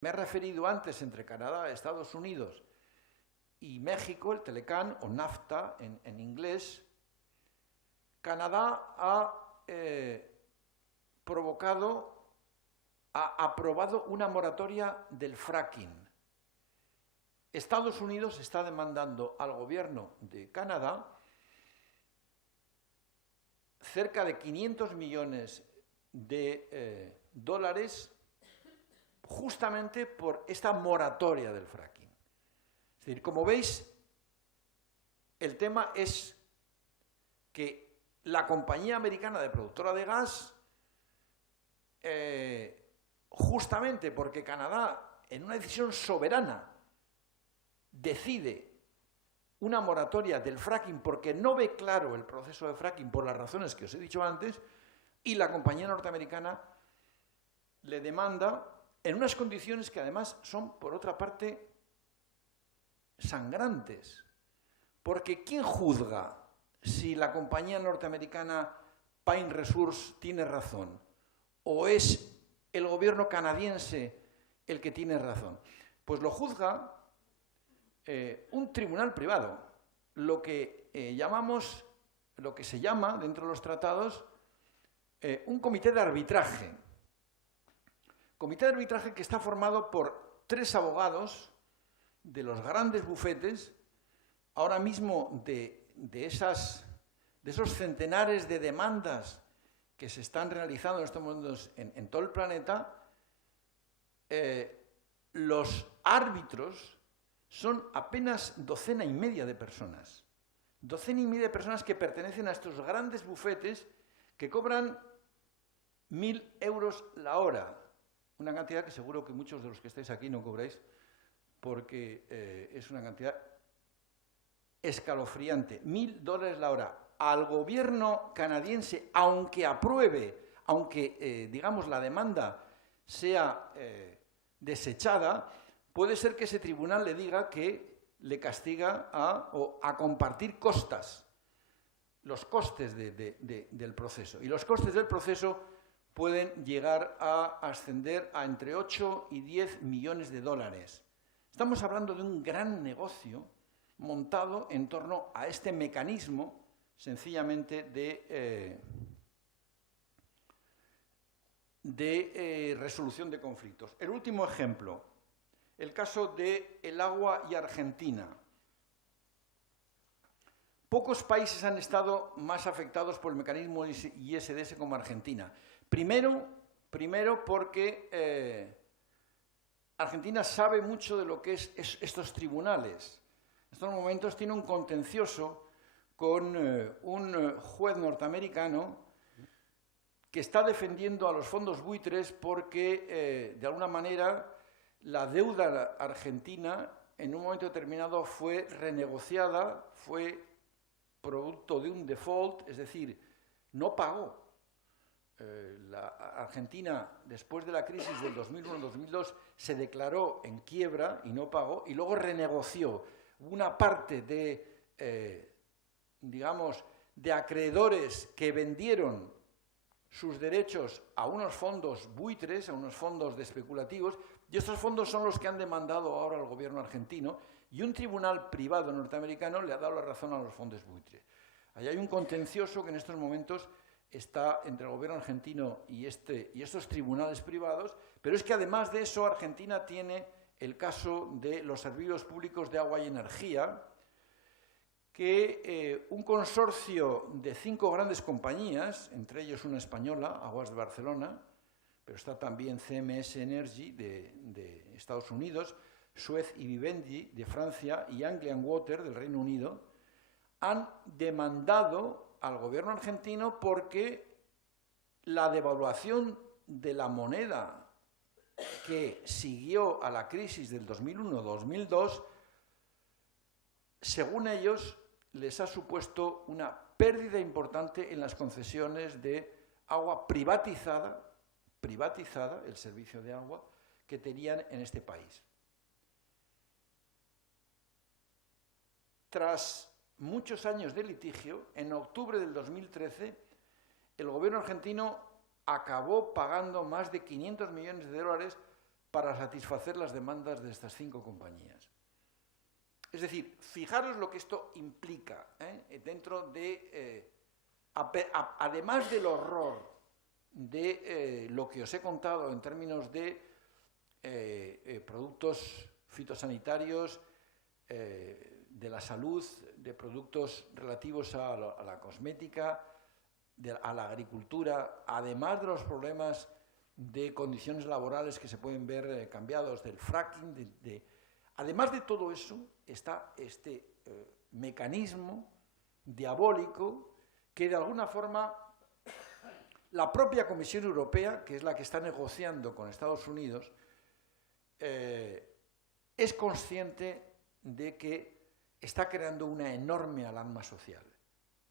me he referido antes entre Canadá, Estados Unidos y México, el Telecán o NAFTA en inglés, Canadá ha aprobado una moratoria del fracking. Estados Unidos está demandando al gobierno de Canadá cerca de 500 millones de dólares justamente por esta moratoria del fracking. Es decir, como veis, el tema es que la compañía americana de productora de gas, justamente porque Canadá, en una decisión soberana, decide una moratoria del fracking porque no ve claro el proceso de fracking por las razones que os he dicho antes, y la compañía norteamericana le demanda en unas condiciones que además son, por otra parte, sangrantes. Porque ¿quién juzga si la compañía norteamericana Pine Resources tiene razón? ¿O es el gobierno canadiense el que tiene razón? Pues lo juzga un tribunal privado, lo que se llama dentro de los tratados un comité de arbitraje. Comité de arbitraje que está formado por 3 abogados de los grandes bufetes, ahora mismo de esos centenares de demandas que se están realizando en estos momentos en todo el planeta. Los árbitros son apenas 12,5 de personas. 12,5 de personas que pertenecen a estos grandes bufetes que cobran 1.000 euros la hora. Una cantidad que seguro que muchos de los que estáis aquí no cobráis, porque es una cantidad escalofriante. $1.000 la hora. Al gobierno canadiense, aunque apruebe, digamos la demanda sea desechada, puede ser que ese tribunal le diga que le castiga a compartir los costes del proceso. Y los costes del proceso pueden llegar a ascender a entre 8 y 10 millones de dólares. Estamos hablando de un gran negocio montado en torno a este mecanismo, sencillamente, de resolución de conflictos. El último ejemplo, el caso del agua y Argentina. Pocos países han estado más afectados por el mecanismo ISDS como Argentina. Primero porque Argentina sabe mucho de lo que es estos tribunales. En estos momentos tiene un contencioso con un juez norteamericano que está defendiendo a los fondos buitres porque, de alguna manera, la deuda argentina en un momento determinado fue renegociada, fue producto de un default, es decir, no pagó. La Argentina, después de la crisis del 2001-2002, se declaró en quiebra y no pagó, y luego renegoció una parte digamos, de acreedores que vendieron sus derechos a unos fondos buitres, a unos fondos especulativos, y estos fondos son los que han demandado ahora al gobierno argentino, y un tribunal privado norteamericano le ha dado la razón a los fondos buitres. Ahí hay un contencioso que en estos momentos está entre el gobierno argentino y estos tribunales privados, pero es que además de eso Argentina tiene el caso de los servicios públicos de agua y energía, que un consorcio de 5 grandes compañías, entre ellos una española, Aguas de Barcelona, pero está también CMS Energy de Estados Unidos, Suez y Vivendi de Francia y Anglian Water del Reino Unido, han demandado al gobierno argentino porque la devaluación de la moneda que siguió a la crisis del 2001-2002, según ellos, les ha supuesto una pérdida importante en las concesiones de agua privatizada, el servicio de agua, que tenían en este país. Tras muchos años de litigio, en octubre del 2013, el gobierno argentino acabó pagando más de 500 millones de dólares para satisfacer las demandas de estas 5 compañías. Es decir, fijaros lo que esto implica, dentro de, además del horror de lo que os he contado en términos de productos fitosanitarios, de la salud, de productos relativos a la cosmética, a la agricultura, además de los problemas de condiciones laborales que se pueden ver cambiados, del fracking, además de todo eso, está este mecanismo diabólico que de alguna forma la propia Comisión Europea, que es la que está negociando con Estados Unidos, es consciente de que está creando una enorme alarma social.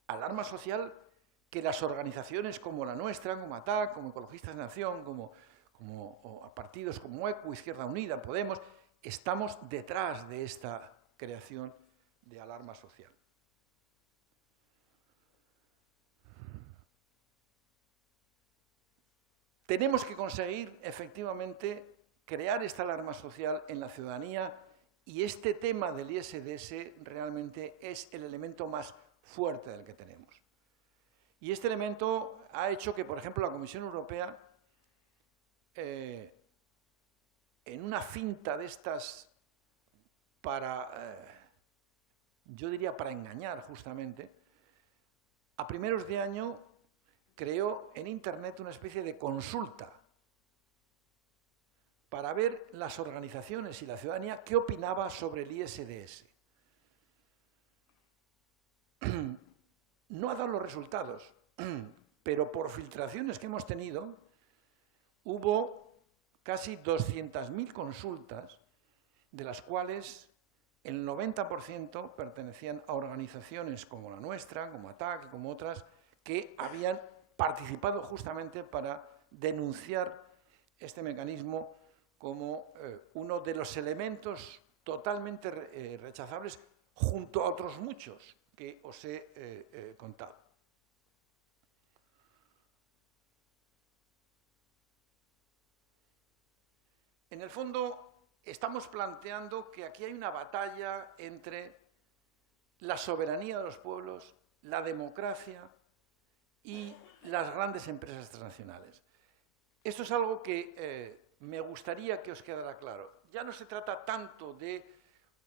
Alarma social que las organizaciones como la nuestra, como ATAC, como Ecologistas de Nación, como partidos como ECU, Izquierda Unida, Podemos, estamos detrás de esta creación de alarma social. Tenemos que conseguir, efectivamente, crear esta alarma social en la ciudadanía, y este tema del ISDS realmente es el elemento más fuerte del que tenemos. Y este elemento ha hecho que, por ejemplo, la Comisión Europea, en una finta de estas yo diría para engañar justamente, a primeros de año creó en Internet una especie de consulta para ver las organizaciones y la ciudadanía qué opinaba sobre el ISDS. No ha dado los resultados, pero por filtraciones que hemos tenido, hubo casi 200.000 consultas, de las cuales el 90% pertenecían a organizaciones como la nuestra, como ATAC y como otras, que habían participado justamente para denunciar este mecanismo como uno de los elementos totalmente rechazables, junto a otros muchos que os he contado. En el fondo, estamos planteando que aquí hay una batalla entre la soberanía de los pueblos, la democracia y las grandes empresas transnacionales. Esto es algo que me gustaría que os quedara claro. Ya no se trata tanto de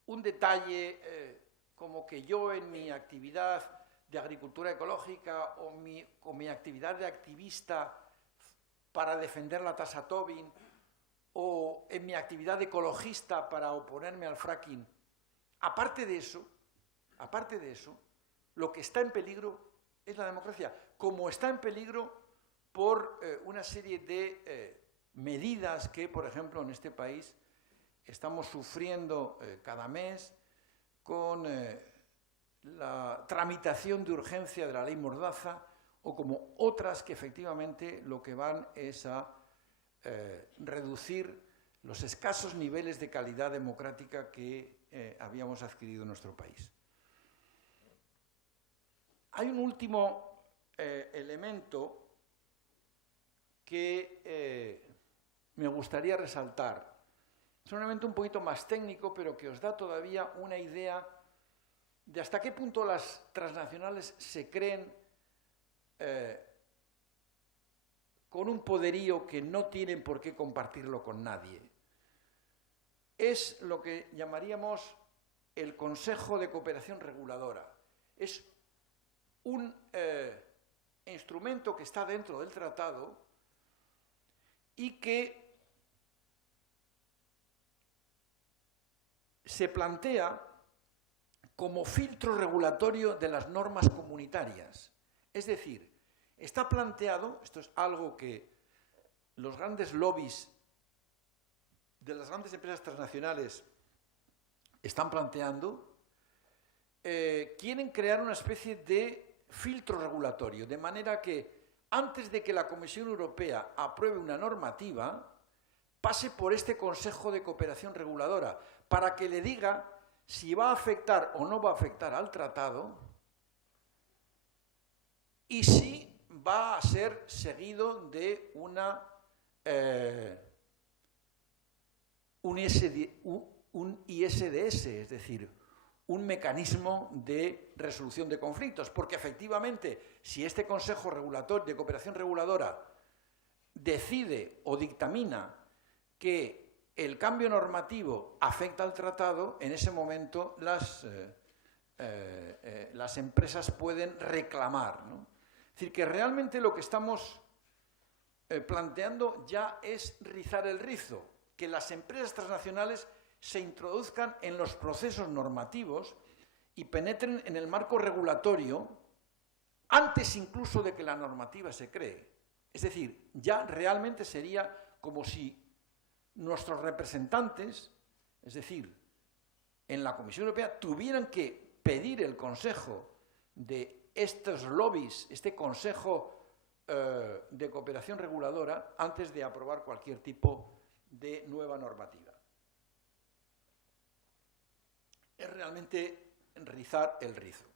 un detalle como que yo en mi actividad de agricultura ecológica o mi actividad de activista para defender la tasa Tobin o en mi actividad de ecologista para oponerme al fracking. Aparte de eso, lo que está en peligro es la democracia, como está en peligro por una serie de medidas que, por ejemplo, en este país estamos sufriendo cada mes con la tramitación de urgencia de la ley Mordaza, o como otras que efectivamente lo que van es a reducir los escasos niveles de calidad democrática que habíamos adquirido en nuestro país. Hay un último elemento que me gustaría resaltar. Es un elemento un poquito más técnico, pero que os da todavía una idea de hasta qué punto las transnacionales se creen con un poderío que no tienen por qué compartirlo con nadie. Es lo que llamaríamos el Consejo de Cooperación Reguladora. Es un instrumento que está dentro del tratado y que se plantea como filtro regulatorio de las normas comunitarias. Es decir, está planteado, esto es algo que los grandes lobbies de las grandes empresas transnacionales están planteando, quieren crear una especie de filtro regulatorio, de manera que antes de que la Comisión Europea apruebe una normativa, pase por este Consejo de Cooperación Reguladora, para que le diga si va a afectar o no va a afectar al tratado y si va a ser seguido de una un ISDS, es decir, un mecanismo de resolución de conflictos, porque efectivamente, si este Consejo Regulatorio de Cooperación Reguladora decide o dictamina que el cambio normativo afecta al tratado, en ese momento las empresas pueden reclamar, ¿no? Es decir, que realmente lo que estamos planteando ya es rizar el rizo, que las empresas transnacionales se introduzcan en los procesos normativos y penetren en el marco regulatorio antes incluso de que la normativa se cree. Es decir, ya realmente sería como si nuestros representantes, es decir, en la Comisión Europea, tuvieran que pedir el consejo de estos lobbies, este Consejo de Cooperación Reguladora, antes de aprobar cualquier tipo de nueva normativa. Es realmente rizar el rizo.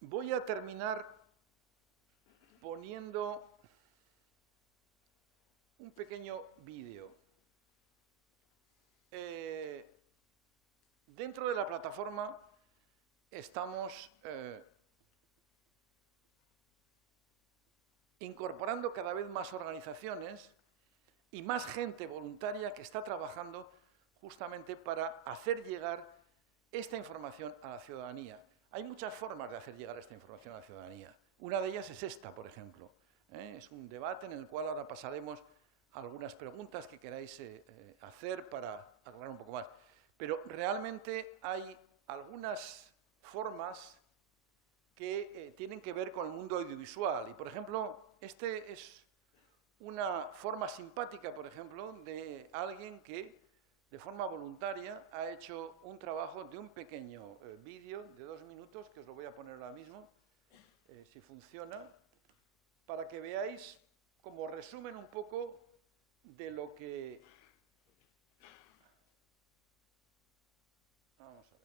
Voy a terminar poniendo un pequeño vídeo. Dentro de la plataforma estamos incorporando cada vez más organizaciones y más gente voluntaria que está trabajando justamente para hacer llegar esta información a la ciudadanía. Hay muchas formas de hacer llegar esta información a la ciudadanía. Una de ellas es esta, por ejemplo. Es un debate en el cual ahora pasaremos a algunas preguntas que queráis hacer para aclarar un poco más. Pero realmente hay algunas formas que tienen que ver con el mundo audiovisual. Y, por ejemplo, este es una forma simpática, por ejemplo, de alguien que de forma voluntaria ha hecho un trabajo de un pequeño vídeo de 2 minutos, que os lo voy a poner ahora mismo, si funciona, para que veáis como resumen un poco de lo que... Vamos a ver.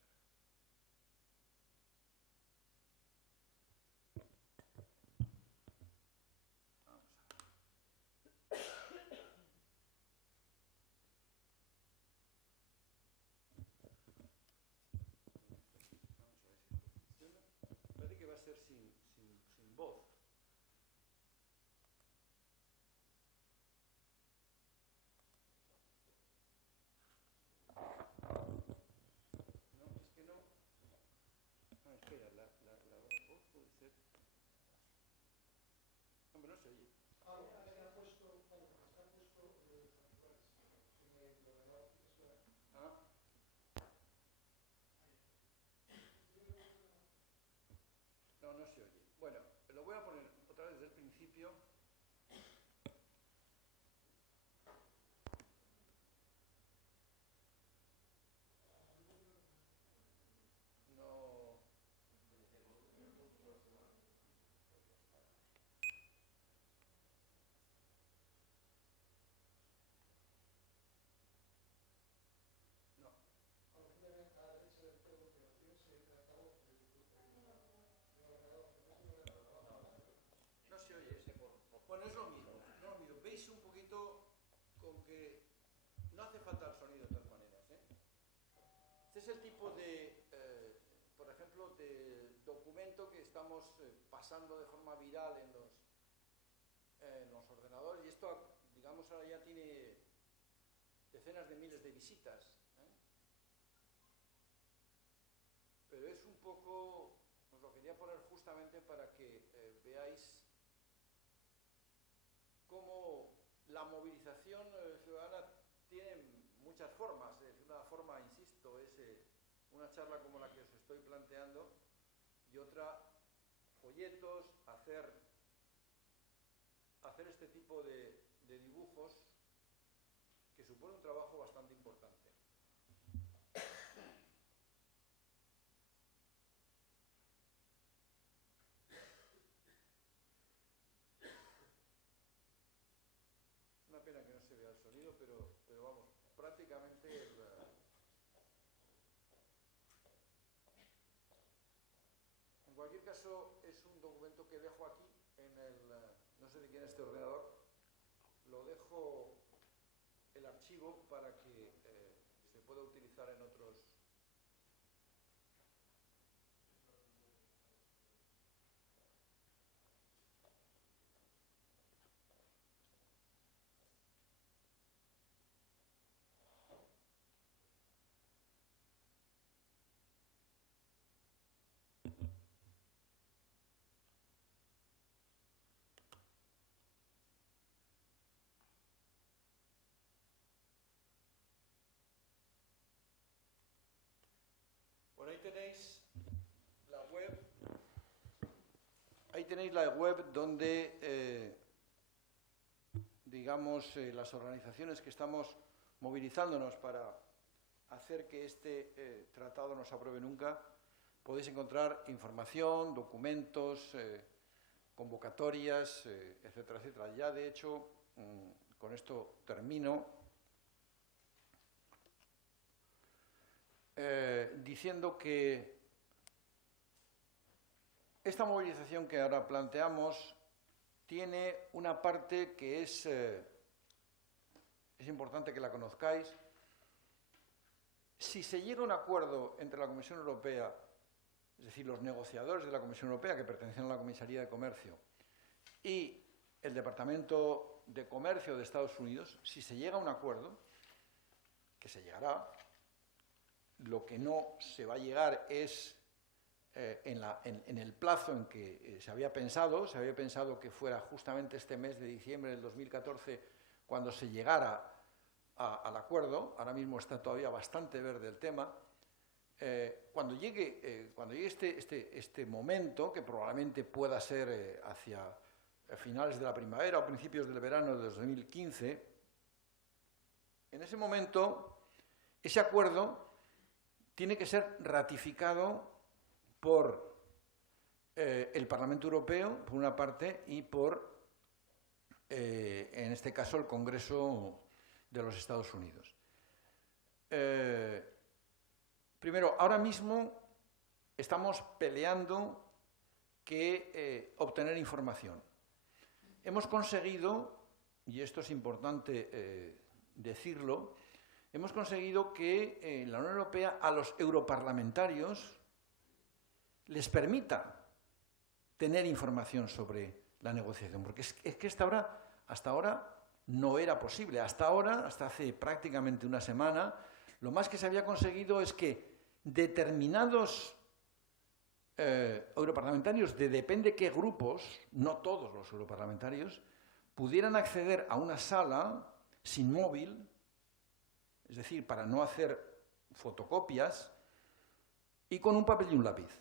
Parece que va a ser sin voz. No, es que no. Ah, espera, la voz puede ser. Hombre, no se oye. Ah. No, no se oye. Bueno, lo voy a poner otra vez desde el principio. No. No. No se oye. Bueno, es lo mismo. No, lo mismo. Veis un poquito con que no hace falta el sonido de todas maneras, ¿eh? Este es el tipo de, por ejemplo, de documento que estamos pasando de forma viral en los ordenadores, y esto, digamos, ahora ya tiene decenas de miles de visitas, ¿eh? Pero es un poco, os lo quería poner justamente para que veáis cómo la movilización ciudadana tiene muchas formas. Una forma, insisto, es una charla como la que os estoy planteando, y otra, folletos, hacer este tipo de dibujos, que supone un trabajo bastante importante. Es una pena que no se vea el sonido, pero vamos, prácticamente en cualquier caso, es un documento que dejo aquí en el... no sé de quién es este ordenador. Lo dejo... el archivo archivo para que se pueda utilizar en otros... Bueno, ahí tenéis la web donde, digamos, las organizaciones que estamos movilizándonos para hacer que este tratado no se apruebe nunca, podéis encontrar información, documentos, convocatorias, etcétera, etcétera. Ya, de hecho, con esto termino. Diciendo que esta movilización que ahora planteamos tiene una parte que es importante que la conozcáis. Si se llega a un acuerdo entre la Comisión Europea, es decir, los negociadores de la Comisión Europea que pertenecen a la Comisaría de Comercio y el Departamento de Comercio de Estados Unidos, si se llega a un acuerdo, que se llegará, lo que no se va a llegar es en el plazo en que se había pensado que fuera justamente este mes de diciembre del 2014 cuando se llegara al acuerdo. Ahora mismo está todavía bastante verde el tema. Cuando llegue este momento, que probablemente pueda ser hacia finales de la primavera o principios del verano de 2015, en ese momento ese acuerdo tiene que ser ratificado por el Parlamento Europeo, por una parte, y por, en este caso, el Congreso de los Estados Unidos. Primero, ahora mismo estamos peleando que obtener información. Hemos conseguido, y esto es importante decirlo, hemos conseguido que la Unión Europea a los europarlamentarios les permita tener información sobre la negociación, porque es que hasta ahora no era posible. Hasta hace prácticamente una semana, lo más que se había conseguido es que determinados europarlamentarios de depende qué grupos, no todos los europarlamentarios, pudieran acceder a una sala sin móvil, es decir, para no hacer fotocopias, y con un papel y un lápiz.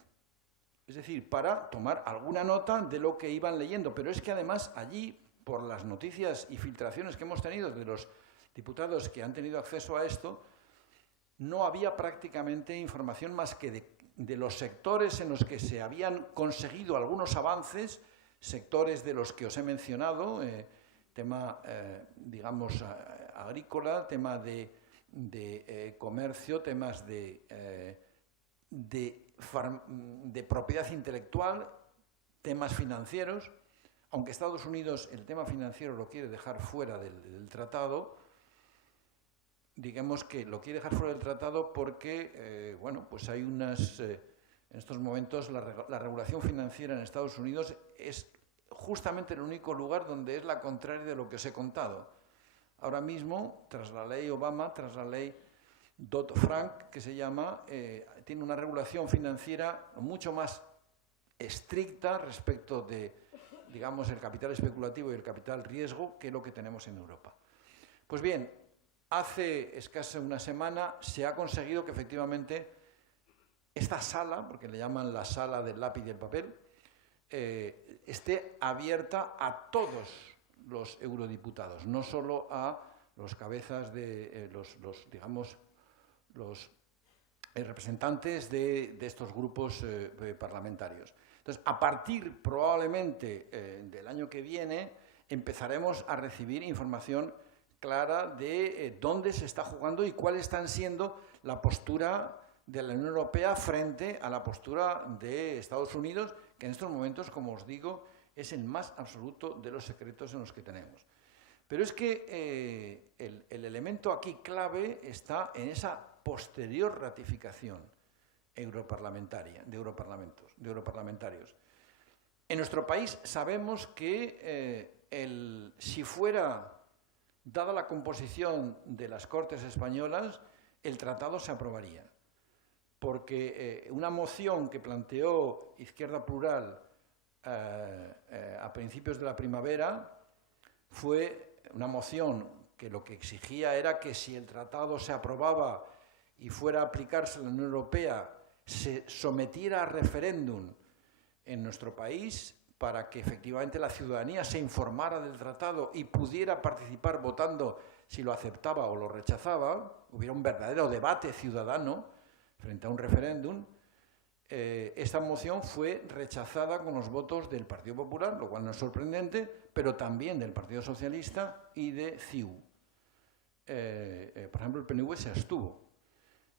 Es decir, para tomar alguna nota de lo que iban leyendo. Pero es que además allí, por las noticias y filtraciones que hemos tenido de los diputados que han tenido acceso a esto, no había prácticamente información más que de los sectores en los que se habían conseguido algunos avances, sectores de los que os he mencionado, tema, digamos, agrícola, tema de comercio, temas de propiedad intelectual, temas financieros, aunque Estados Unidos el tema financiero lo quiere dejar fuera del tratado. Digamos que lo quiere dejar fuera del tratado porque, bueno, pues hay unas... en estos momentos la regulación financiera en Estados Unidos es justamente el único lugar donde es la contraria de lo que os he contado. Ahora mismo, tras la ley Obama, tras la ley Dodd-Frank, que se llama, tiene una regulación financiera mucho más estricta respecto de, digamos, el capital especulativo y el capital riesgo que lo que tenemos en Europa. Pues bien, hace escasa una semana se ha conseguido que efectivamente esta sala, porque le llaman la sala del lápiz y el papel, esté abierta a todos los eurodiputados, no solo a los cabezas de los representantes de estos grupos parlamentarios. Entonces, a partir probablemente del año que viene, empezaremos a recibir información clara de dónde se está jugando y cuáles están siendo la postura de la Unión Europea frente a la postura de Estados Unidos, que en estos momentos, como os digo, es el más absoluto de los secretos en los que tenemos. Pero es que el elemento aquí clave está en esa posterior ratificación europarlamentaria, de europarlamentarios. En nuestro país sabemos que si fuera dada la composición de las Cortes españolas, el tratado se aprobaría. Porque una moción que planteó Izquierda Plural a principios de la primavera fue una moción que lo que exigía era que si el tratado se aprobaba y fuera a aplicarse en la Unión Europea, se sometiera a referéndum en nuestro país para que efectivamente la ciudadanía se informara del tratado y pudiera participar votando si lo aceptaba o lo rechazaba, hubiera un verdadero debate ciudadano frente a un referéndum. Esta moción fue rechazada con los votos del Partido Popular, lo cual no es sorprendente, pero también del Partido Socialista y de CiU. Por ejemplo, el PNV se abstuvo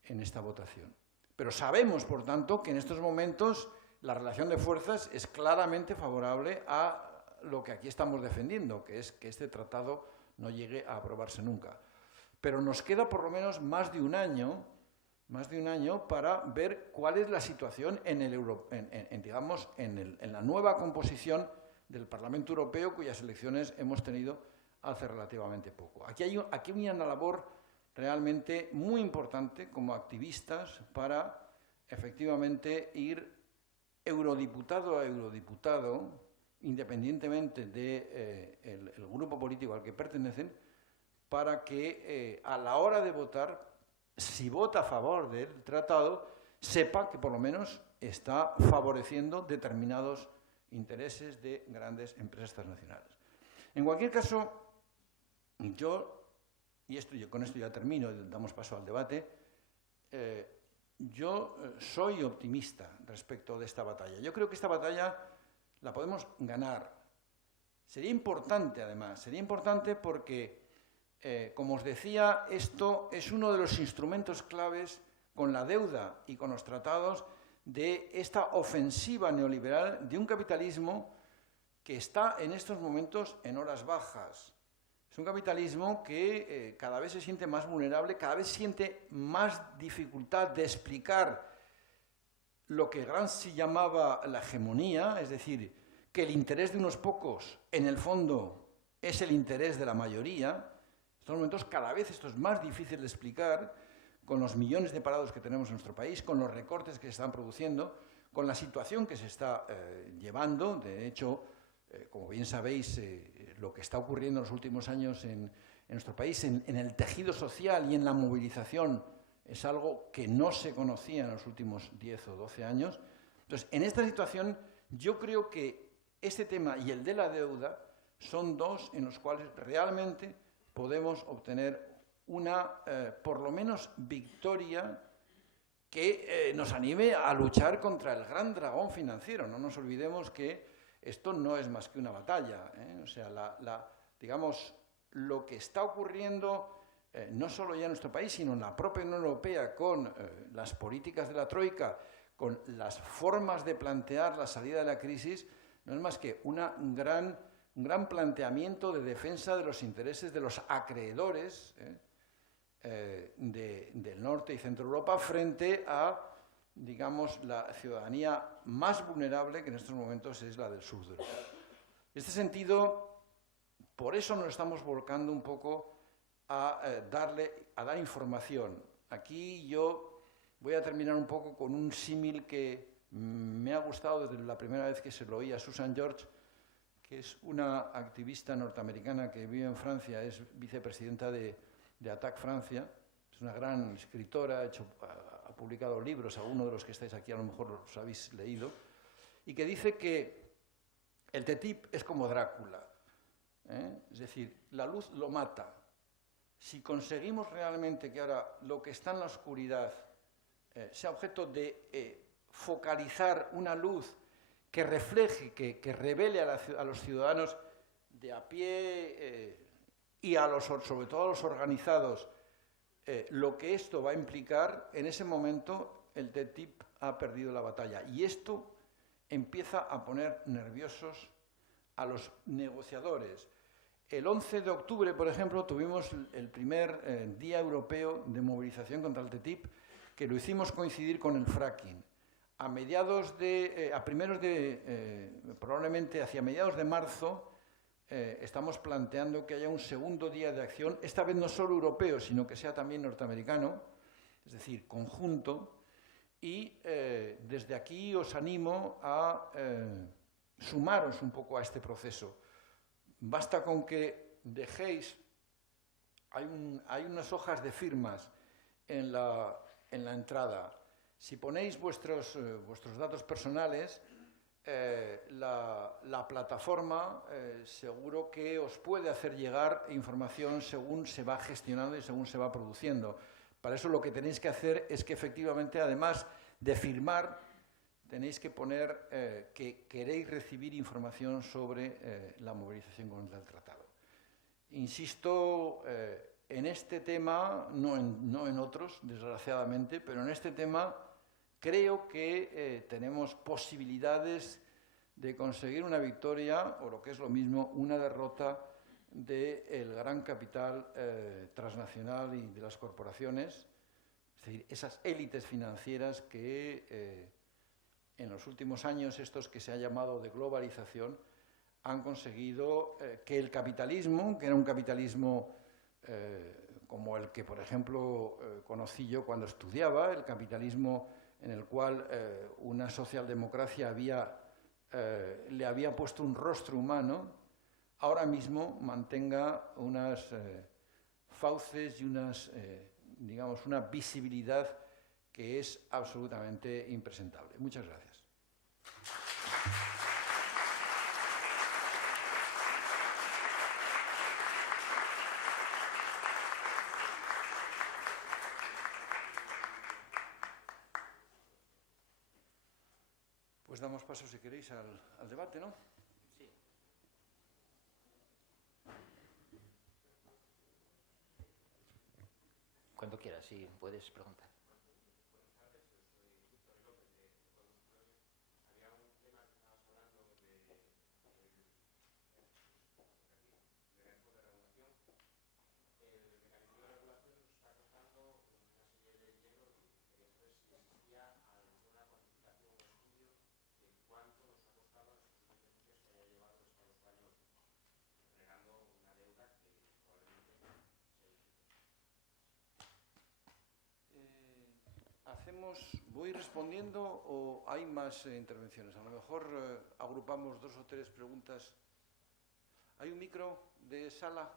en esta votación. Pero sabemos, por tanto, que en estos momentos la relación de fuerzas es claramente favorable a lo que aquí estamos defendiendo, que es que este tratado no llegue a aprobarse nunca. Pero nos queda por lo menos más de un año para ver cuál es la situación en la nueva composición del Parlamento Europeo, cuyas elecciones hemos tenido hace relativamente poco. Aquí hay una labor realmente muy importante como activistas para efectivamente ir eurodiputado a eurodiputado, independientemente del grupo político al que pertenecen, para que a la hora de votar, si vota a favor del tratado, sepa que por lo menos está favoreciendo determinados intereses de grandes empresas transnacionales. En cualquier caso, con esto ya termino, damos paso al debate, yo soy optimista respecto de esta batalla. Yo creo que esta batalla la podemos ganar. Sería importante, además, porque, como os decía, esto es uno de los instrumentos claves con la deuda y con los tratados de esta ofensiva neoliberal de un capitalismo que está en estos momentos en horas bajas. Es un capitalismo que cada vez se siente más vulnerable, cada vez siente más dificultad de explicar lo que Gramsci llamaba la hegemonía, es decir, que el interés de unos pocos, en el fondo, es el interés de la mayoría. En estos momentos cada vez esto es más difícil de explicar, con los millones de parados que tenemos en nuestro país, con los recortes que se están produciendo, con la situación que se está llevando. De hecho, como bien sabéis, lo que está ocurriendo en los últimos años en nuestro país, en el tejido social y en la movilización, es algo que no se conocía en los últimos 10 o 12 años. Entonces, en esta situación, yo creo que este tema y el de la deuda son dos en los cuales realmente podemos obtener una, por lo menos, victoria que nos anime a luchar contra el gran dragón financiero. No nos olvidemos que esto no es más que una batalla, ¿eh? O sea, digamos, lo que está ocurriendo no solo ya en nuestro país, sino en la propia Unión Europea, con las políticas de la Troika, con las formas de plantear la salida de la crisis, no es más que un gran planteamiento de defensa de los intereses de los acreedores del norte y centro de Europa frente a, digamos, la ciudadanía más vulnerable, que en estos momentos es la del sur de Europa. En este sentido, por eso nos estamos volcando un poco a dar información. Aquí yo voy a terminar un poco con un símil que me ha gustado desde la primera vez que se lo oí a Susan George, que es una activista norteamericana que vive en Francia, es vicepresidenta de ATTAC Francia, es una gran escritora, ha publicado libros, algunos de los que estáis aquí a lo mejor los habéis leído, y que dice que el TTIP es como Drácula, es decir, la luz lo mata. Si conseguimos realmente que ahora lo que está en la oscuridad sea objeto de focalizar una luz que refleje, que revele a los ciudadanos de a pie y sobre todo a los organizados lo que esto va a implicar, en ese momento el TTIP ha perdido la batalla. Y esto empieza a poner nerviosos a los negociadores. El 11 de octubre, por ejemplo, tuvimos el primer Día Europeo de Movilización contra el TTIP, que lo hicimos coincidir con el fracking. Probablemente hacia mediados de marzo, estamos planteando que haya un segundo día de acción, esta vez no solo europeo, sino que sea también norteamericano, es decir, conjunto, y desde aquí os animo a sumaros un poco a este proceso. Basta con que dejéis, hay unas hojas de firmas en la entrada. Si ponéis vuestros datos personales, la plataforma seguro que os puede hacer llegar información según se va gestionando y según se va produciendo. Para eso lo que tenéis que hacer es que efectivamente, además de firmar, tenéis que poner que queréis recibir información sobre la movilización contra el tratado. Insisto, en este tema, no en otros, desgraciadamente, pero en este tema creo que tenemos posibilidades de conseguir una victoria, o lo que es lo mismo, una derrota del gran capital transnacional y de las corporaciones, es decir, esas élites financieras que en los últimos años, estos que se ha llamado de globalización, han conseguido que el capitalismo, que era un capitalismo como el que, por ejemplo, conocí yo cuando estudiaba, el capitalismo en el cual una socialdemocracia le había puesto un rostro humano, ahora mismo mantenga unas fauces y digamos, una visibilidad que es absolutamente impresentable. Muchas gracias. Pues damos paso, si queréis, al debate, ¿no? Sí. Cuando quieras, sí, puedes preguntar. ¿Voy respondiendo o hay más intervenciones? A lo mejor agrupamos 2 o 3 preguntas. ¿Hay un micro de sala?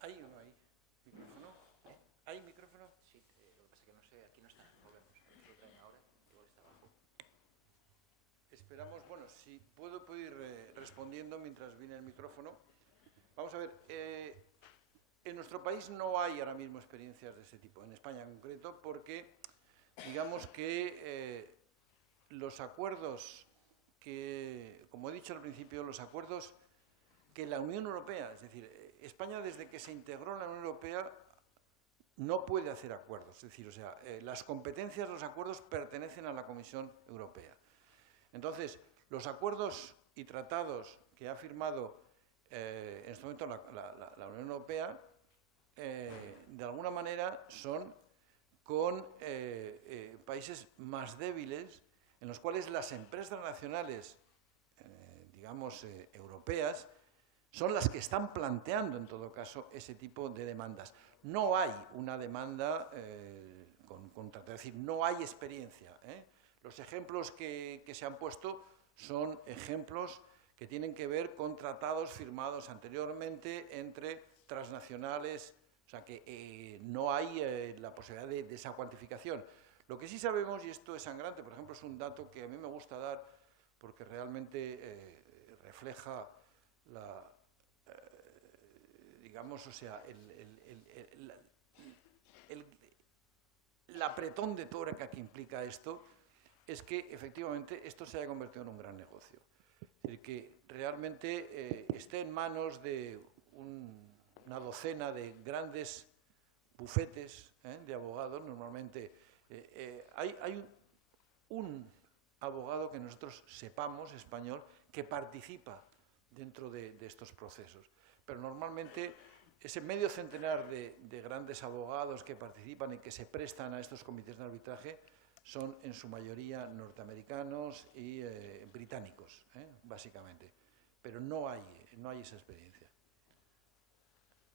¿Hay o no hay micrófono? ¿Hay micrófono? Sí, lo que pasa es que no sé, aquí no está, no vemos. Lo traen ahora, igual está abajo. Esperamos, bueno, si puedo ir respondiendo mientras viene el micrófono. Vamos a ver, en nuestro país no hay ahora mismo experiencias de ese tipo, en España en concreto, porque digamos que los acuerdos que, como he dicho al principio, los acuerdos que la Unión Europea, es decir, España desde que se integró en la Unión Europea no puede hacer acuerdos, es decir, o sea, las competencias de los acuerdos pertenecen a la Comisión Europea. Entonces, los acuerdos y tratados que ha firmado en este momento la Unión Europea, de alguna manera son con países más débiles, en los cuales las empresas nacionales, digamos, europeas, son las que están planteando, en todo caso, ese tipo de demandas. No hay una demanda con tratados, es decir, no hay experiencia. Los ejemplos que se han puesto son ejemplos que tienen que ver con tratados firmados anteriormente entre transnacionales, o sea que no hay la posibilidad de esa cuantificación. Lo que sí sabemos, y esto es sangrante, por ejemplo, es un dato que a mí me gusta dar porque realmente refleja la, digamos, o sea, el apretón de tuerca que implica esto, es que efectivamente esto se haya convertido en un gran negocio. Es decir, que realmente esté en manos de una docena de grandes bufetes de abogados. Normalmente hay un abogado que nosotros sepamos, español, que participa dentro de estos procesos. Pero normalmente ese medio centenar de grandes abogados que participan y que se prestan a estos comités de arbitraje son en su mayoría norteamericanos y británicos, básicamente. Pero no hay esa experiencia.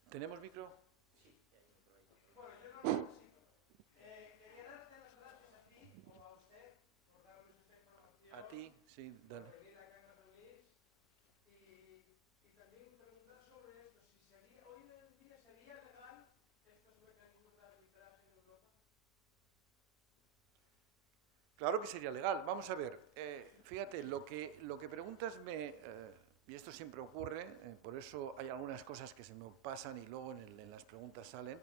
¿Tenemos micro? Sí, hay micro ahí. Bueno, yo no lo necesito. Quería darte las gracias a ti o a usted por darnos esta información. A ti, sí, dale. Por venir acá a Cataluña y también preguntar sobre esto. Si hoy en día sería legal estos mecanismos de arbitraje en Europa. Claro que sería legal. Vamos a ver, fíjate, lo que preguntas y esto siempre ocurre, por eso hay algunas cosas que se me pasan y luego en las preguntas salen.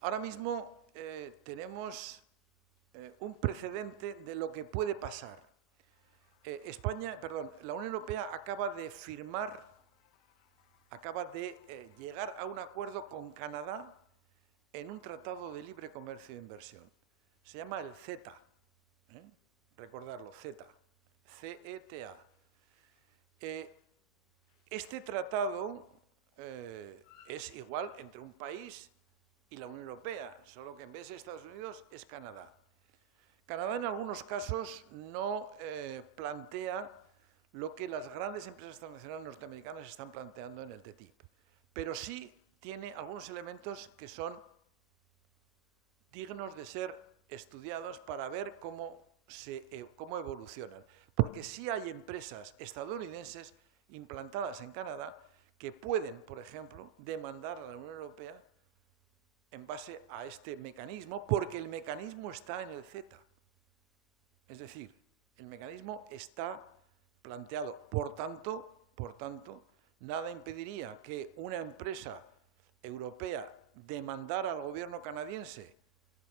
Ahora mismo tenemos un precedente de lo que puede pasar. La Unión Europea acaba de llegar a un acuerdo con Canadá en un tratado de libre comercio e inversión. Se llama el CETA. Recordarlo, CETA, C-E-T-A. Este tratado es igual entre un país y la Unión Europea, solo que en vez de Estados Unidos es Canadá. Canadá en algunos casos no plantea lo que las grandes empresas transnacionales norteamericanas están planteando en el TTIP, pero sí tiene algunos elementos que son dignos de ser estudiados para ver cómo evolucionan. Porque sí hay empresas estadounidenses implantadas en Canadá que pueden, por ejemplo, demandar a la Unión Europea en base a este mecanismo, porque el mecanismo está en el CETA. Es decir, el mecanismo está planteado. Por tanto, nada impediría que una empresa europea demandara al gobierno canadiense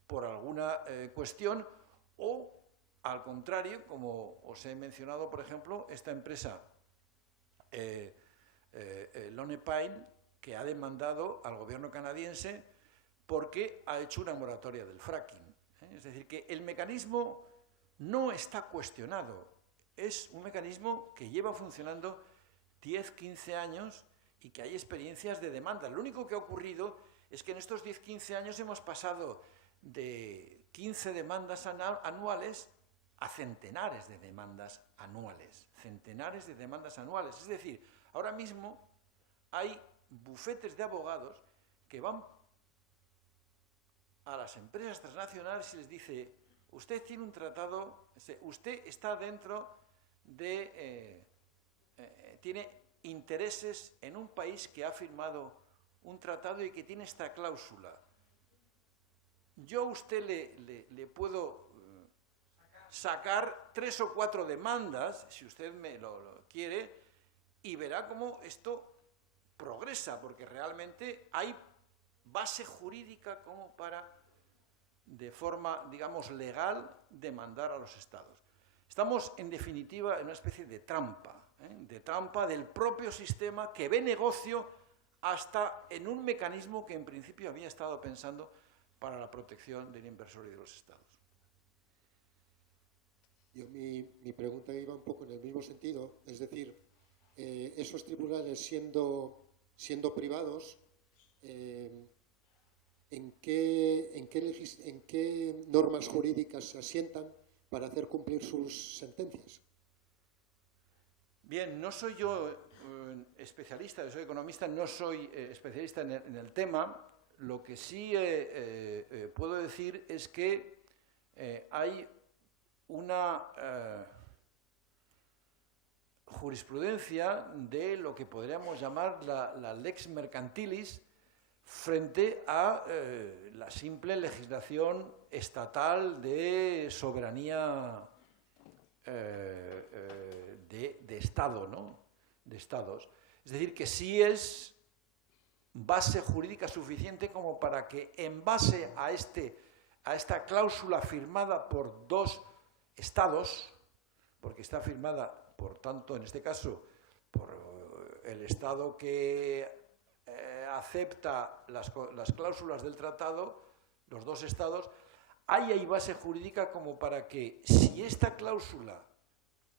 por alguna cuestión o, al contrario, como os he mencionado, por ejemplo, esta empresa Lone Pine, que ha demandado al gobierno canadiense porque ha hecho una moratoria del fracking. Es decir, que el mecanismo no está cuestionado. Es un mecanismo que lleva funcionando 10, 15 años y que hay experiencias de demanda. Lo único que ha ocurrido es que en estos 10, 15 años hemos pasado de 15 demandas anuales a centenares de demandas anuales. Centenares de demandas anuales. Es decir, ahora mismo hay bufetes de abogados que van a las empresas transnacionales y les dice: usted tiene un tratado, usted está dentro de... tiene intereses en un país que ha firmado un tratado y que tiene esta cláusula. Yo a usted le puedo sacar 3 o 4 demandas, si usted me lo quiere, y verá cómo esto progresa, porque realmente hay base jurídica como para, de forma, digamos, legal, demandar a los estados. Estamos, en definitiva, en una especie de trampa del propio sistema que ve negocio hasta en un mecanismo que en principio había estado pensando para la protección del inversor y de los estados. Mi pregunta iba un poco en el mismo sentido, es decir, esos tribunales siendo privados, ¿en qué normas jurídicas se asientan para hacer cumplir sus sentencias? Bien, no soy yo especialista, yo soy economista, no soy especialista en el tema. Lo que sí puedo decir es que hay una jurisprudencia de lo que podríamos llamar la lex mercantilis frente a la simple legislación estatal de soberanía de Estado, ¿no? De Estados. Es decir, que sí es base jurídica suficiente como para que en base a esta cláusula firmada por dos Estados, porque está firmada, por tanto, en este caso, por el Estado que acepta las cláusulas del tratado, los dos Estados, hay base jurídica como para que, si esta cláusula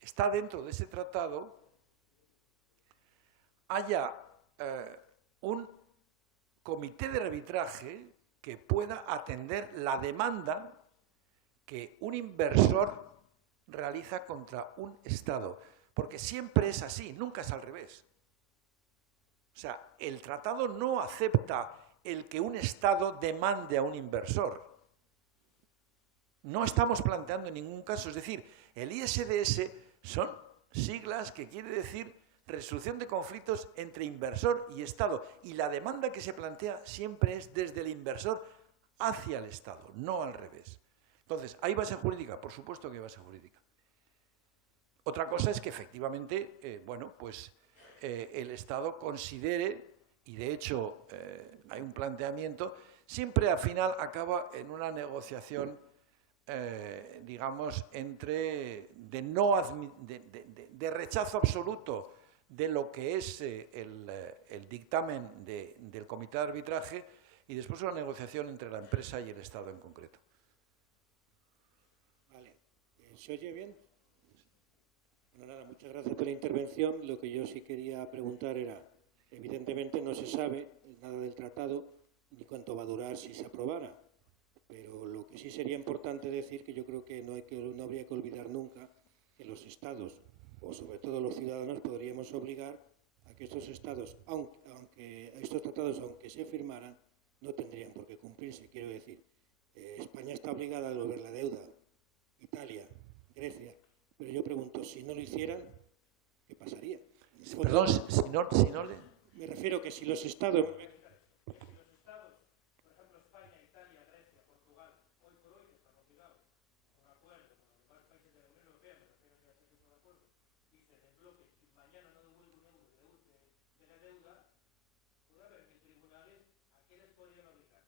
está dentro de ese tratado, haya un comité de arbitraje que pueda atender la demanda que un inversor realiza contra un Estado. Porque siempre es así, nunca es al revés. O sea, el tratado no acepta el que un Estado demande a un inversor. No estamos planteando en ningún caso. Es decir, el ISDS son siglas que quiere decir resolución de conflictos entre inversor y Estado. Y la demanda que se plantea siempre es desde el inversor hacia el Estado, no al revés. Entonces, ¿hay base jurídica? Por supuesto que hay base jurídica. Otra cosa es que efectivamente, el Estado considere, y de hecho hay un planteamiento, siempre al final acaba en una negociación, digamos, de rechazo absoluto de lo que es el dictamen del comité de arbitraje y después una negociación entre la empresa y el Estado en concreto. Vale. ¿Se oye bien? Bueno, nada, muchas gracias por la intervención. Lo que yo sí quería preguntar era, evidentemente no se sabe nada del tratado ni cuánto va a durar si se aprobara, pero lo que sí sería importante decir que yo creo que no habría que olvidar nunca que los Estados, o sobre todo los ciudadanos, podríamos obligar a que estos Estados, aunque estos tratados, aunque se firmaran, no tendrían por qué cumplirse. Quiero decir, España está obligada a devolver la deuda, Italia, Grecia, pero yo pregunto, si no lo hicieran, ¿qué pasaría? Perdón, si no le... Me refiero que si los Estados... Por ejemplo, España, Italia, Grecia, Portugal, hoy por hoy están obligados a un acuerdo con los demás países de la Unión Europea, me refiero que hacer un acuerdo, dicen en bloque, si mañana no devuelve un euro de la deuda, puede haber mil tribunales, ¿a qué les podrían obligar?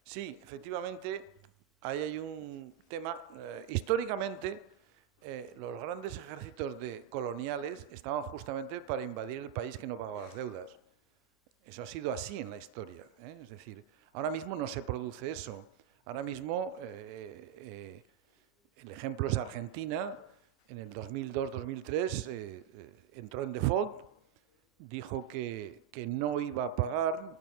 Sí, efectivamente, ahí hay un tema. Históricamente, los grandes ejércitos coloniales estaban justamente para invadir el país que no pagaba las deudas. Eso ha sido así en la historia, ¿eh? Es decir, ahora mismo no se produce eso. Ahora mismo, el ejemplo es Argentina. En el 2002-2003 entró en default, dijo que no iba a pagar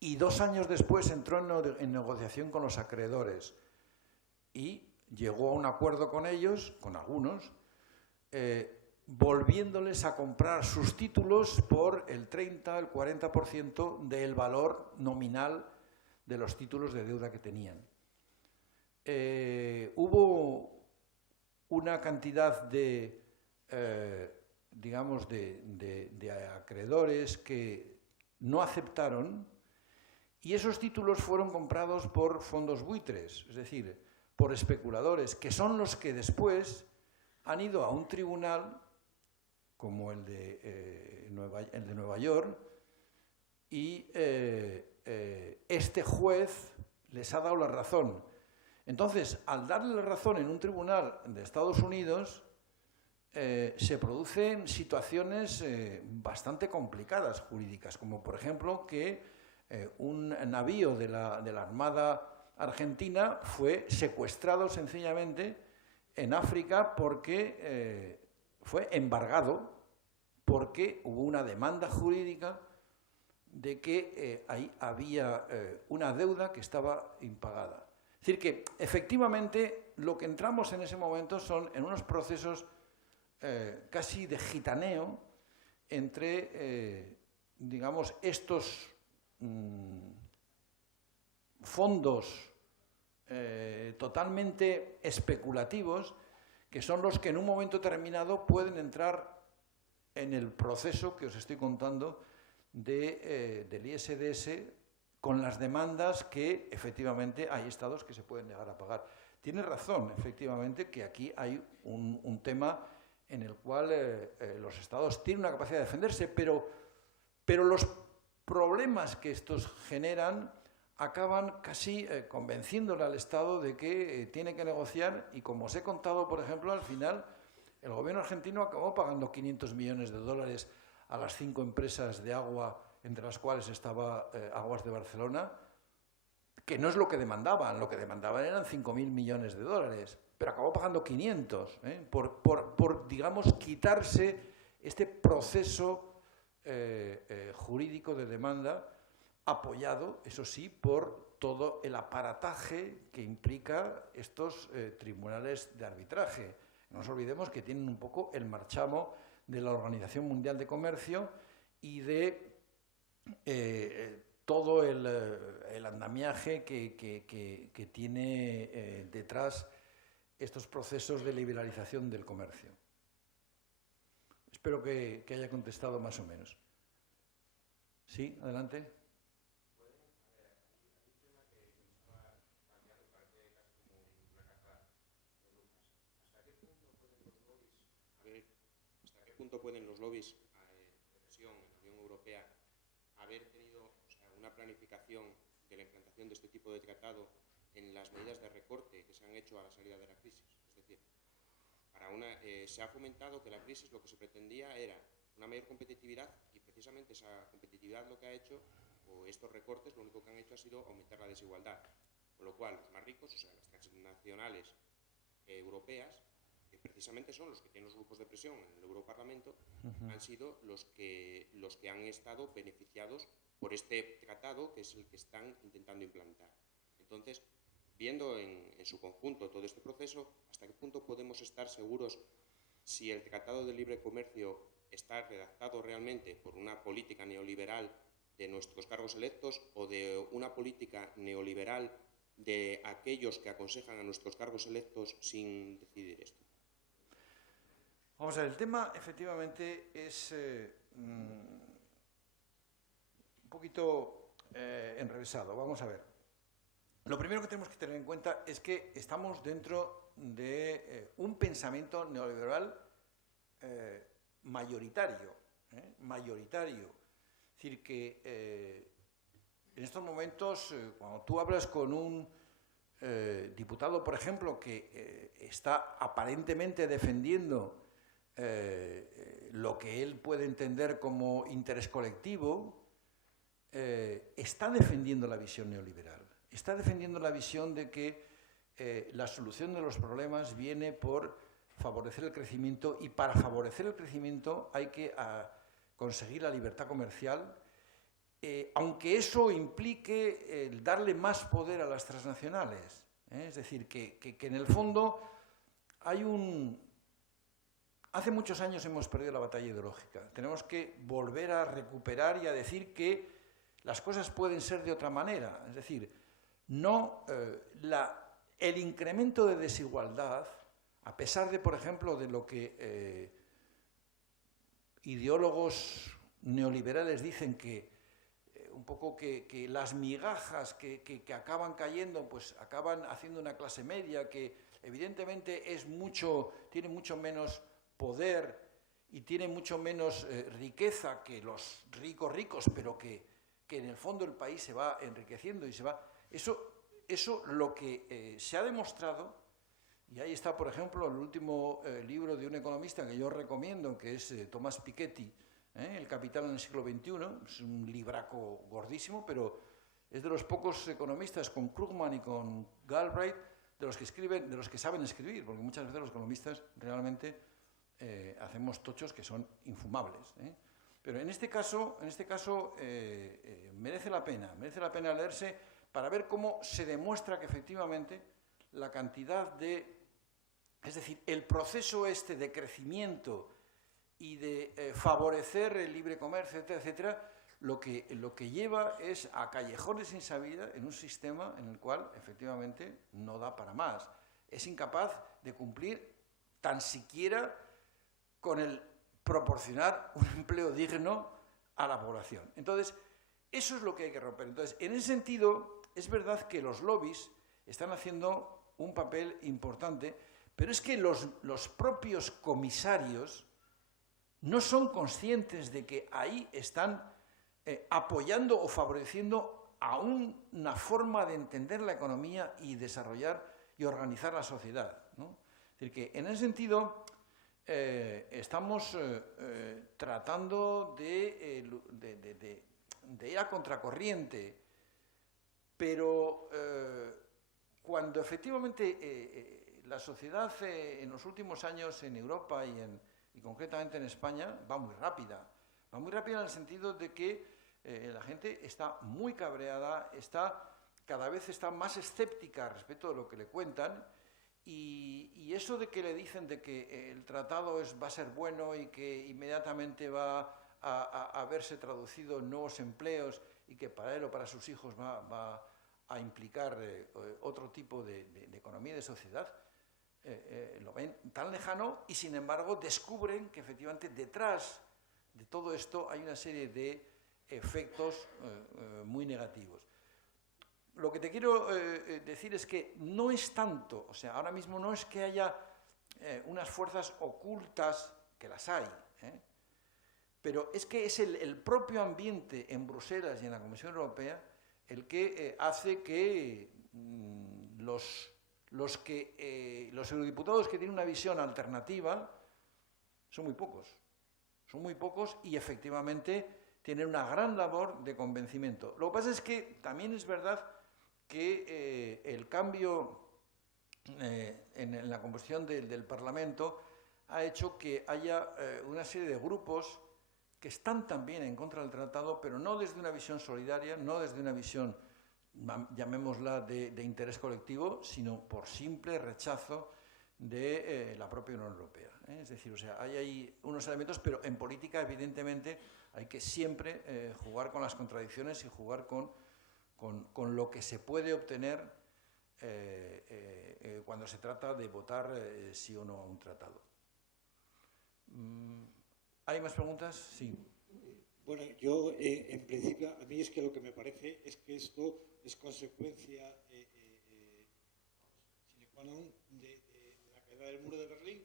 y 2 años después entró en negociación con los acreedores y llegó a un acuerdo con ellos, con algunos, volviéndoles a comprar sus títulos por el 30, el 40% del valor nominal de los títulos de deuda que tenían. Hubo una cantidad de acreedores que no aceptaron y esos títulos fueron comprados por fondos buitres, es decir, por especuladores, que son los que después han ido a un tribunal como el de Nueva York y este juez les ha dado la razón. Entonces, al darle la razón en un tribunal de Estados Unidos, se producen situaciones bastante complicadas jurídicas, como por ejemplo que un navío de la Armada Argentina fue secuestrado sencillamente en África porque fue embargado, porque hubo una demanda jurídica de que ahí había una deuda que estaba impagada. Es decir, que efectivamente lo que entramos en ese momento son en unos procesos casi de gitaneo entre, digamos, estos fondos totalmente especulativos que son los que en un momento determinado pueden entrar en el proceso que os estoy contando del ISDS, con las demandas que efectivamente hay estados que se pueden negar a pagar. Tiene razón, efectivamente, que aquí hay un tema en el cual los estados tienen una capacidad de defenderse, pero los problemas que estos generan acaban casi convenciéndole al Estado de que tiene que negociar, y como os he contado, por ejemplo, al final el gobierno argentino acabó pagando 500 millones de dólares a las 5 empresas de agua, entre las cuales estaba Aguas de Barcelona, que no es lo que demandaban eran 5.000 millones de dólares, pero acabó pagando 500, por digamos, quitarse este proceso jurídico de demanda, apoyado, eso sí, por todo el aparataje que implica estos tribunales de arbitraje. No nos olvidemos que tienen un poco el marchamo de la Organización Mundial de Comercio y de todo el andamiaje que tiene detrás estos procesos de liberalización del comercio. Espero que haya contestado más o menos. Sí, adelante. Pueden los lobbies de presión en la Unión Europea haber tenido una planificación de la implantación de este tipo de tratado en las medidas de recorte que se han hecho a la salida de la crisis. Es decir, se ha fomentado que la crisis lo que se pretendía era una mayor competitividad, y precisamente esa competitividad lo que ha hecho, o estos recortes, lo único que han hecho ha sido aumentar la desigualdad. Con lo cual, los más ricos, o sea, las transnacionales europeas, que precisamente son los que tienen los grupos de presión en el Europarlamento, han sido los que han estado beneficiados por este tratado, que es el que están intentando implantar. Entonces, viendo en su conjunto todo este proceso, ¿hasta qué punto podemos estar seguros si el Tratado de Libre Comercio está redactado realmente por una política neoliberal de nuestros cargos electos o de una política neoliberal de aquellos que aconsejan a nuestros cargos electos sin decidir esto? Vamos a ver, el tema efectivamente es un poquito enrevesado. Vamos a ver. Lo primero que tenemos que tener en cuenta es que estamos dentro de un pensamiento neoliberal mayoritario. Es decir, que en estos momentos, cuando tú hablas con un diputado, por ejemplo, que está aparentemente defendiendo lo que él puede entender como interés colectivo, está defendiendo la visión neoliberal. Está defendiendo la visión de que la solución de los problemas viene por favorecer el crecimiento, y para favorecer el crecimiento hay que conseguir la libertad comercial, aunque eso implique darle más poder a las transnacionales. Es decir, que en el fondo hay Hace muchos años hemos perdido la batalla ideológica. Tenemos que volver a recuperar y a decir que las cosas pueden ser de otra manera. Es decir, no el incremento de desigualdad, a pesar de, por ejemplo, de lo que ideólogos neoliberales dicen, que un poco que las migajas que acaban cayendo, pues acaban haciendo una clase media que evidentemente tiene mucho menos poder y tiene mucho menos riqueza que los ricos, pero que en el fondo el país se va enriqueciendo y se va... Eso lo que se ha demostrado, y ahí está, por ejemplo, el último libro de un economista que yo recomiendo, que es Thomas Piketty, El capital en el siglo XXI, es un libraco gordísimo, pero es de los pocos economistas, con Krugman y con Galbraith, de los que saben escribir, porque muchas veces los economistas realmente hacemos tochos que son infumables. Pero en este caso merece la pena leerse para ver cómo se demuestra que efectivamente la cantidad es decir, el proceso este de crecimiento y de favorecer el libre comercio, etcétera, etcétera, lo que lleva es a callejones sin salida en un sistema en el cual efectivamente no da para más. Es incapaz de cumplir tan siquiera con el proporcionar un empleo digno a la población. Entonces, eso es lo que hay que romper. Entonces, en ese sentido, es verdad que los lobbies están haciendo un papel importante, pero es que los propios comisarios no son conscientes de que ahí están apoyando o favoreciendo a una forma de entender la economía y desarrollar y organizar la sociedad, ¿no? Es decir, que en ese sentido estamos tratando de ir a contracorriente, pero cuando efectivamente la sociedad en los últimos años en Europa y concretamente en España va muy rápida en el sentido de que la gente está muy cabreada, cada vez está más escéptica respecto de lo que le cuentan, y eso de que le dicen de que el tratado va a ser bueno y que inmediatamente va a verse traducido en nuevos empleos y que para él o para sus hijos va a implicar otro tipo de economía y de sociedad, lo ven tan lejano y sin embargo descubren que efectivamente detrás de todo esto hay una serie de efectos muy negativos. Lo que te quiero decir es que no es tanto, o sea, ahora mismo no es que haya unas fuerzas ocultas, que las hay, pero es que es el propio ambiente en Bruselas y en la Comisión Europea el que hace que los eurodiputados que tienen una visión alternativa son muy pocos y efectivamente tienen una gran labor de convencimiento. Lo que pasa es que también es verdad que el cambio en la composición del Parlamento ha hecho que haya una serie de grupos que están también en contra del tratado, pero no desde una visión solidaria, no desde una visión, llamémosla, de interés colectivo, sino por simple rechazo de la propia Unión Europea. Es decir, o sea, hay ahí unos elementos, pero en política, evidentemente, hay que siempre jugar con las contradicciones y jugar con lo que se puede obtener cuando se trata de votar sí o no a un tratado. ¿Hay más preguntas? Sí. Bueno, yo, en principio, a mí es que lo que me parece es que esto es consecuencia sine qua non de la caída del muro de Berlín,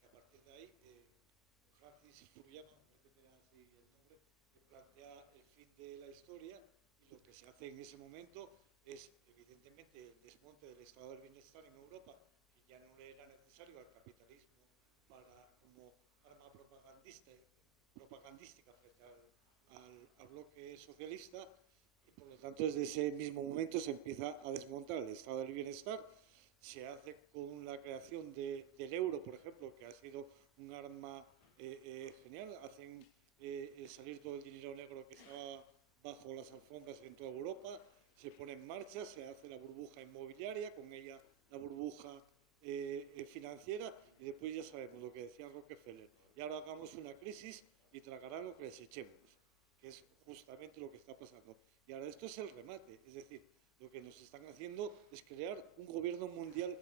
que a partir de ahí Francis Fukuyama, parece que era así el nombre, que plantea el fin de la historia, y lo que se hace en ese momento es, evidentemente, el desmonte del estado del bienestar en Europa, que ya no le era necesario al capitalismo como arma propagandística frente al bloque socialista, y por lo tanto desde ese mismo momento se empieza a desmontar el estado del bienestar. Se hace con la creación del euro, por ejemplo, que ha sido un arma genial. Hacen salir todo el dinero negro que estaba bajo las alfombras en toda Europa, se pone en marcha, se hace la burbuja inmobiliaria, con ella la burbuja financiera, y después ya sabemos lo que decía Rockefeller: y ahora hagamos una crisis y tragarán lo que les echemos, que es justamente lo que está pasando. Y ahora esto es el remate, es decir, lo que nos están haciendo es crear un gobierno mundial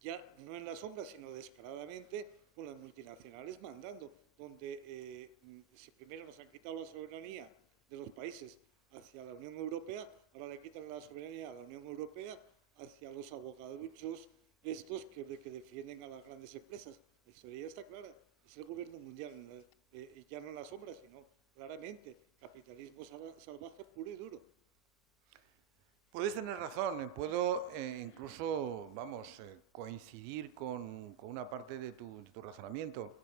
ya no en la sombra, sino descaradamente, con las multinacionales mandando, donde si primero nos han quitado la soberanía de los países hacia la Unión Europea, ahora le quitan la soberanía a la Unión Europea hacia los abogaduchos estos que defienden a las grandes empresas. La historia ya está clara, es el gobierno mundial, ya no en la sombra, sino claramente capitalismo salvaje puro y duro. Puedes tener razón, puedo incluso, coincidir con una parte de tu razonamiento.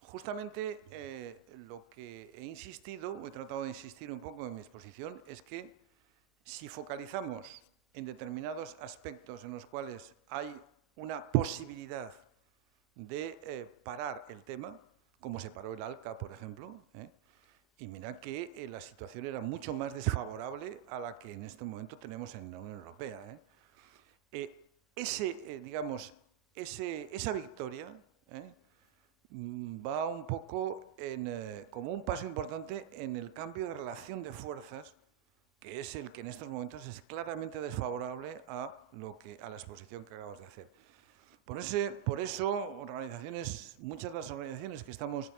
Justamente lo que he insistido, o he tratado de insistir un poco en mi exposición, es que si focalizamos en determinados aspectos en los cuales hay una posibilidad de parar el tema, como se paró el ALCA, por ejemplo, y mira que la situación era mucho más desfavorable a la que en este momento tenemos en la Unión Europea. Esa victoria va un poco como un paso importante en el cambio de relación de fuerzas, que es el que en estos momentos es claramente desfavorable a la exposición que acabas de hacer. Por eso, muchas de las organizaciones que estamos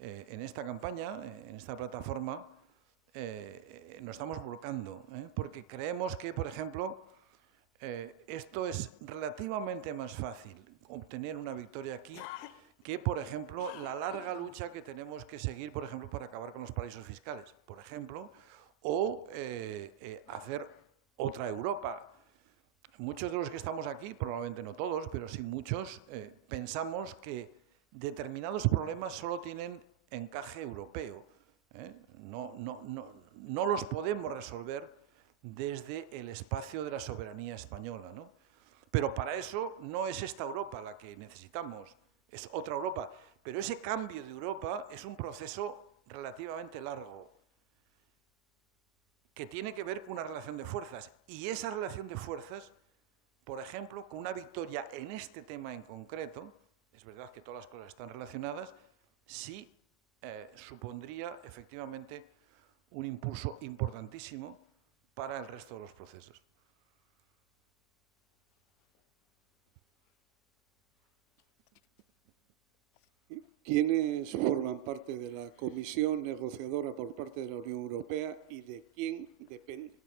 en esta campaña, en esta plataforma, nos estamos volcando, porque creemos que, por ejemplo, esto es relativamente más fácil obtener una victoria aquí que, por ejemplo, la larga lucha que tenemos que seguir, por ejemplo, para acabar con los paraísos fiscales, por ejemplo, o hacer otra Europa. Muchos de los que estamos aquí, probablemente no todos, pero sí muchos, pensamos que determinados problemas solo tienen encaje europeo. No los podemos resolver desde el espacio de la soberanía española, ¿no? Pero para eso no es esta Europa la que necesitamos, es otra Europa. Pero ese cambio de Europa es un proceso relativamente largo, que tiene que ver con una relación de fuerzas. Y esa relación de fuerzas, por ejemplo, con una victoria en este tema en concreto, es verdad que todas las cosas están relacionadas, sí supondría efectivamente un impulso importantísimo para el resto de los procesos. ¿Quiénes forman parte de la comisión negociadora por parte de la Unión Europea y de quién depende?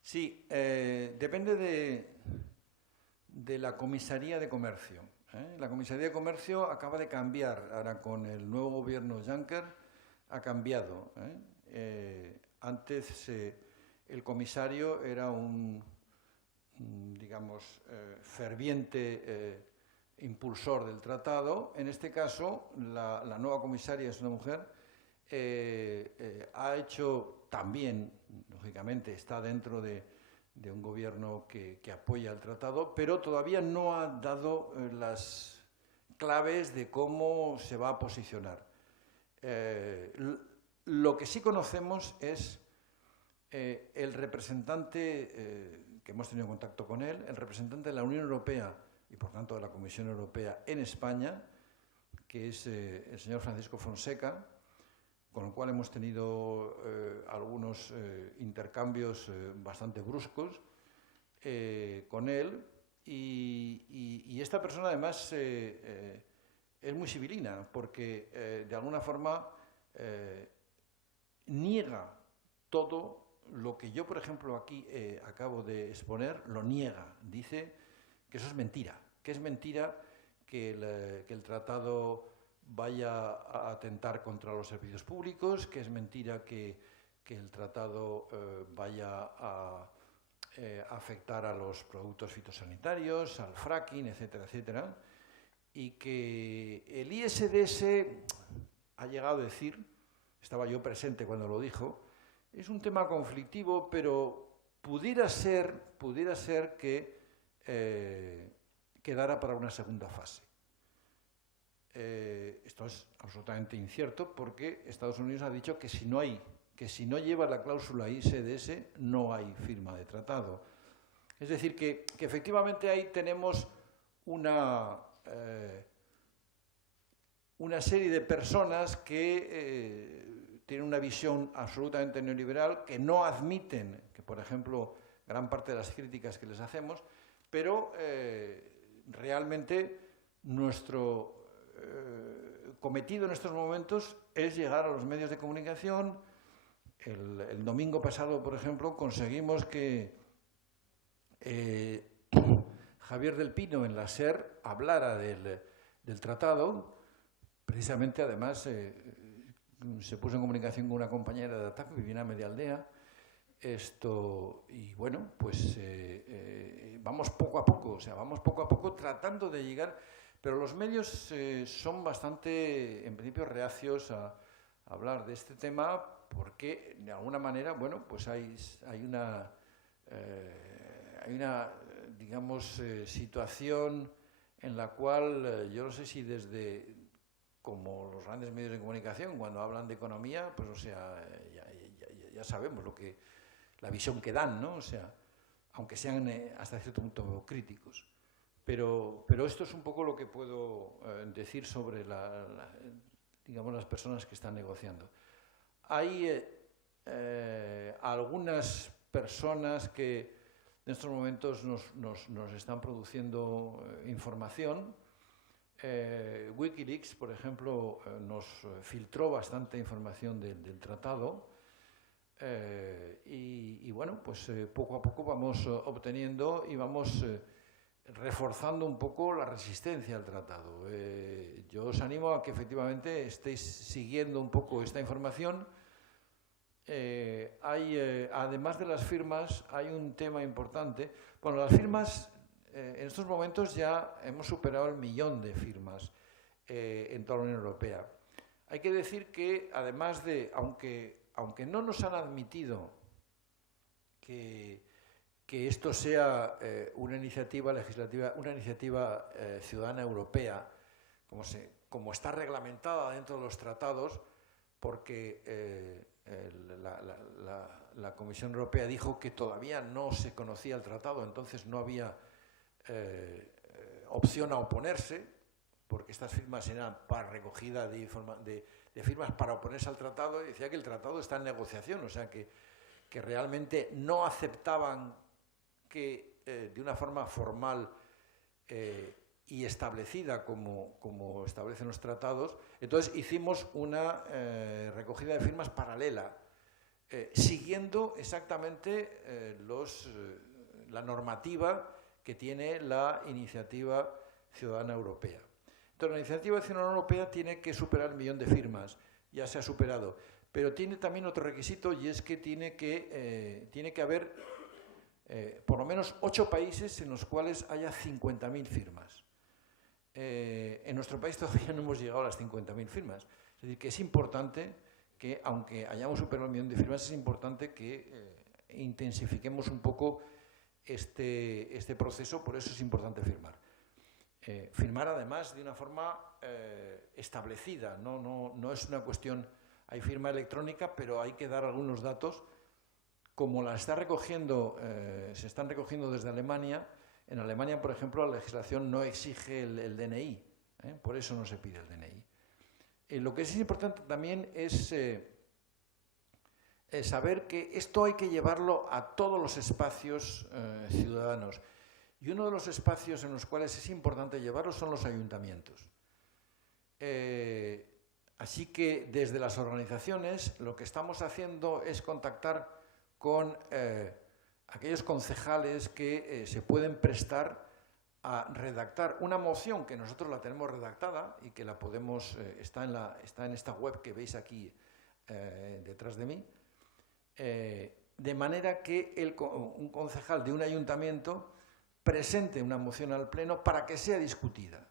Sí, depende de la Comisaría de Comercio. La Comisaría de Comercio acaba de cambiar, ahora con el nuevo gobierno Juncker ha cambiado. Antes el comisario era un digamos, ferviente impulsor del tratado. En este caso, la nueva comisaria es una mujer, ha hecho también, lógicamente, está dentro de un gobierno que apoya el tratado, pero todavía no ha dado las claves de cómo se va a posicionar. Lo que sí conocemos es el representante, que hemos tenido contacto con él, el representante de la Unión Europea y por tanto de la Comisión Europea en España, que es el señor Francisco Fonseca, con el cual hemos tenido algunos intercambios bastante bruscos con él, y esta persona además es muy sibilina, porque de alguna forma niega todo lo que yo, por ejemplo, aquí acabo de exponer, lo niega, dice que eso es mentira, que es mentira que el tratado vaya a atentar contra los servicios públicos, que es mentira que el tratado vaya a afectar a los productos fitosanitarios, al fracking, etcétera, etcétera, y que el ISDS ha llegado a decir, estaba yo presente cuando lo dijo, es un tema conflictivo, pero pudiera ser que quedara para una segunda fase. Esto es absolutamente incierto porque Estados Unidos ha dicho que si no lleva la cláusula ISDS no hay firma de tratado. Es decir, que efectivamente ahí tenemos una serie de personas que tienen una visión absolutamente neoliberal, que no admiten que, por ejemplo, gran parte de las críticas que les hacemos, pero realmente nuestro cometido en estos momentos es llegar a los medios de comunicación. El domingo pasado, por ejemplo, conseguimos que Javier del Pino en la SER hablara del tratado. Precisamente, además, se puso en comunicación con una compañera de ATAC que vivía en Medialdea. Y bueno, pues vamos poco a poco tratando de llegar, pero los medios son bastante, en principio, reacios a hablar de este tema porque, de alguna manera, bueno, pues hay una digamos, situación en la cual yo no sé si como los grandes medios de comunicación, cuando hablan de economía, pues o sea, ya sabemos la visión que dan, ¿no? O sea, aunque sean hasta cierto punto críticos. Pero esto es un poco lo que puedo decir sobre digamos, las personas que están negociando. Hay algunas personas que En estos momentos nos están produciendo información. Wikileaks, por ejemplo, nos filtró bastante información del tratado y bueno, pues poco a poco vamos obteniendo y vamos reforzando un poco la resistencia al tratado. Yo os animo a que efectivamente estéis siguiendo un poco esta información. Además de las firmas, hay un tema importante. Bueno, las firmas, en estos momentos ya hemos superado el 1.000.000 de firmas en toda la Unión Europea. Hay que decir que, además de, aunque no nos han admitido que esto sea una iniciativa legislativa, una iniciativa ciudadana europea, como está reglamentada dentro de los tratados, porque la Comisión Europea dijo que todavía no se conocía el tratado, entonces no había opción a oponerse, porque estas firmas eran para recogida de firmas para oponerse al tratado, y decía que el tratado está en negociación, o sea que realmente no aceptaban que de una forma formal y establecida como establecen los tratados. Entonces hicimos una recogida de firmas paralela, siguiendo exactamente la normativa que tiene la Iniciativa Ciudadana Europea. Entonces la Iniciativa Ciudadana Europea tiene que superar el 1.000.000 de firmas, ya se ha superado, pero tiene también otro requisito, y es que tiene que haber por lo menos 8 países en los cuales haya 50.000 firmas. En nuestro país todavía no hemos llegado a las 50.000 firmas. Es decir, que es importante que, aunque hayamos superado el 1.000.000 de firmas, es importante que intensifiquemos un poco este proceso, por eso es importante firmar. Firmar, además, de una forma establecida, no es una cuestión, hay firma electrónica, pero hay que dar algunos datos, como se están recogiendo desde Alemania. En Alemania, por ejemplo, la legislación no exige el DNI, por eso no se pide el DNI. Lo que es importante también es saber que esto hay que llevarlo a todos los espacios ciudadanos. Y uno de los espacios en los cuales es importante llevarlo son los ayuntamientos. Así que desde las organizaciones lo que estamos haciendo es contactar con aquellos concejales que se pueden prestar a redactar una moción, que nosotros la tenemos redactada y que la podemos, está en esta web que veis aquí detrás de mí, de manera que un concejal de un ayuntamiento presente una moción al Pleno para que sea discutida.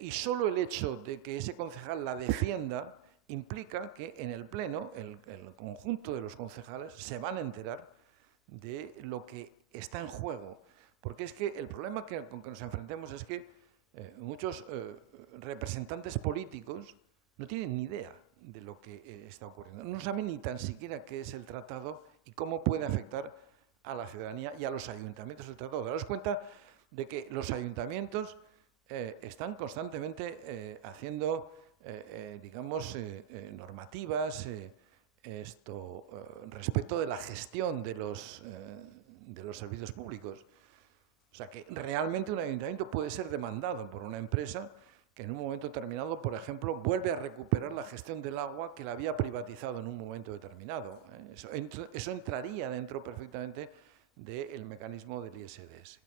Y solo el hecho de que ese concejal la defienda implica que en el Pleno el conjunto de los concejales se van a enterar de lo que está en juego. Porque es que el problema con que nos enfrentemos es que muchos representantes políticos no tienen ni idea de lo que está ocurriendo. No saben ni tan siquiera qué es el tratado y cómo puede afectar a la ciudadanía y a los ayuntamientos del tratado. Daros cuenta de que los ayuntamientos están constantemente haciendo digamos, normativas respecto de la gestión de los servicios públicos. O sea que realmente un ayuntamiento puede ser demandado por una empresa que en un momento determinado, por ejemplo, vuelve a recuperar la gestión del agua que la había privatizado en un momento determinado. Eso entraría dentro perfectamente del mecanismo del ISDS.